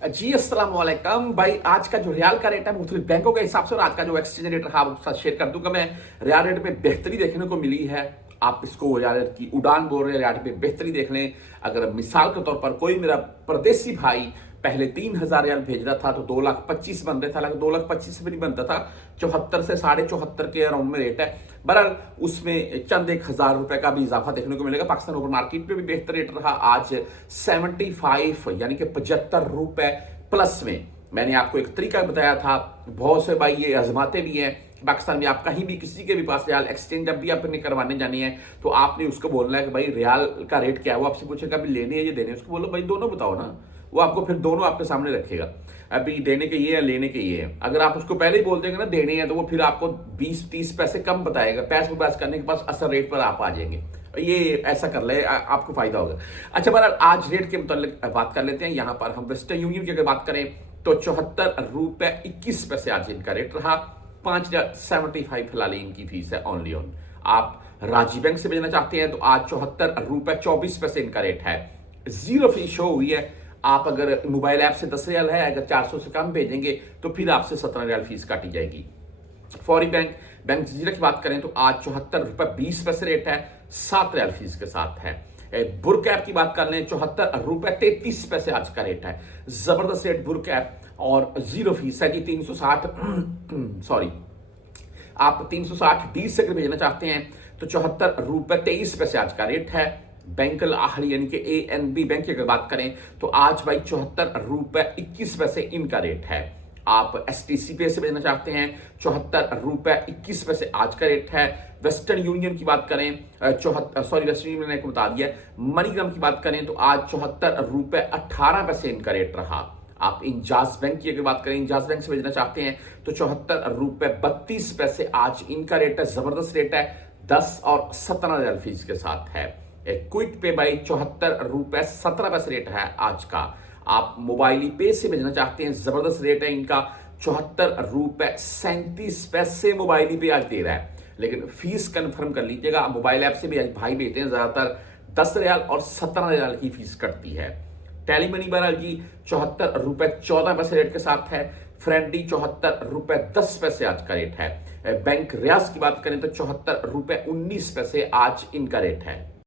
जी अस्सलाम वालेकुम भाई। आज का जो रियाल का रेट है मुख्तलिफ बैंकों के हिसाब से और आज का जो एक्सचेंज रेट रहा वो साथ शेयर कर दूंगा मैं। रियाल रेट में बेहतरी देखने को मिली है। आप इसको रियाल रेट की उड़ान बोल रहे हैं, रियाल रेट में बेहतरी देख लें। अगर मिसाल के तौर पर कोई मेरा परदेसी भाई पहले 3,000 रियाल भेज रहा था तो 2,25,000 बन रहे था, हालांकि 2,25,000 भी नहीं बनता था। 74 से 74.5 के अराउंड में रेट है। बहरहाल उसमें चंद 1,000 रुपए का भी इजाफा देखने को मिलेगा। पाकिस्तान ओपन मार्केट में भी बेहतर रेट रहा आज 75 यानी कि 75 रुपए प्लस में। मैंने आपको एक तरीका बताया था, बहुत से भाई ये आजमाते भी हैं। पाकिस्तान में आप कहीं भी किसी के भी पास रियाल एक्सचेंज जब भी आपने करवाने जानी है तो आपने उसको बोलना है कि भाई रियाल का रेट क्या है। वो आपसे पूछेगा अभी लेने है या देने, उसको बोलो भाई दोनों बताओ ना। वो आपको फिर दोनों आपके सामने रखेगा, अभी देने के ये है लेने के ये है। अगर आप उसको पहले ही बोल देंगे ना देने हैं तो वो फिर आपको 20-30 पैसे कम बताएगा। पैसे पैस करने के पास असल रेट पर आप आ जाएंगे। ये ऐसा कर ले, आपको फायदा होगा। अच्छा बहरहाल आज रेट के मुताबिक बात कर लेते हैं। यहां पर हम वेस्टर्न यूनियन की अगर बात करें तो 74 रुपए 21 पैसे आज इनका रेट रहा। 5.75 फिलहाल इनकी फीस है ओनली ऑन। आप राजी बैंक से भेजना चाहते हैं तो आज 74 रुपए 24 पैसे इनका रेट है। जीरो फीस शो हुई है। आप अगर मोबाइल ऐप से 10 रियाल है, अगर 400 से कम भेजेंगे तो फिर आपसे 17 रियाल फीस काटी जाएगी। फौरी बैंक जजीरा की बात करें तो आज 74 रुपए 20 पैसे रेट है, 7 रियाल फीस के साथ है। बुर कैप की बात कर लें 74 रुपए 33 पैसे आज का रेट है। जबरदस्त रेट बुर कैप और जीरो फीस है कि 360 सॉरी, आप 360 डी से अगर भेजना चाहते हैं तो 74 रुपए 23 पैसे आज का रेट है। बैंक अल आहली यानी कि ANB बैंक की अगर बात करें तो आज भाई 74 रुपए 21 पैसे इनका रेट है। आप STC पे से भेजना चाहते हैं 74 रुपए 21 पैसे आज का रेट है। वेस्टर्न यूनियन की बात करें वेस्टर्न यूनियन ने बता दिया। मनीग्राम की बात करें तो आज 74 रुपए 18 पैसे इनका रेट रहा। आप इंजाज बैंक की अगर बात करें, इंजाज बैंक से भेजना चाहते हैं तो 74 रुपए 32 पैसे आज इनका रेट है। जबरदस्त रेट है, 10 और 17 रियाल फीस के साथ है। क्विक पे बाई 74 रुपए 17 पैसे रेट है आज का। आप मोबाइल पे से भेजना चाहते हैं, जबरदस्त रेट है इनका। 74 रुपए 37 पैसे मोबाइल पे आज दे रहा है, लेकिन फीस कंफर्म कर लीजिएगा। मोबाइल ऐप से भी आज भाई भेजते हैं, ज्यादातर 10 रियाल और 17 रियाल की फीस कटती है। टेलीमनी बहरहाल जी 74 रुपए 14 पैसे रेट के साथ है। फ्रेंडी 74 रुपए 10 पैसे आज का रेट है। बैंक रियाज की बात करें तो 74 रुपए 19 पैसे आज इनका रेट है।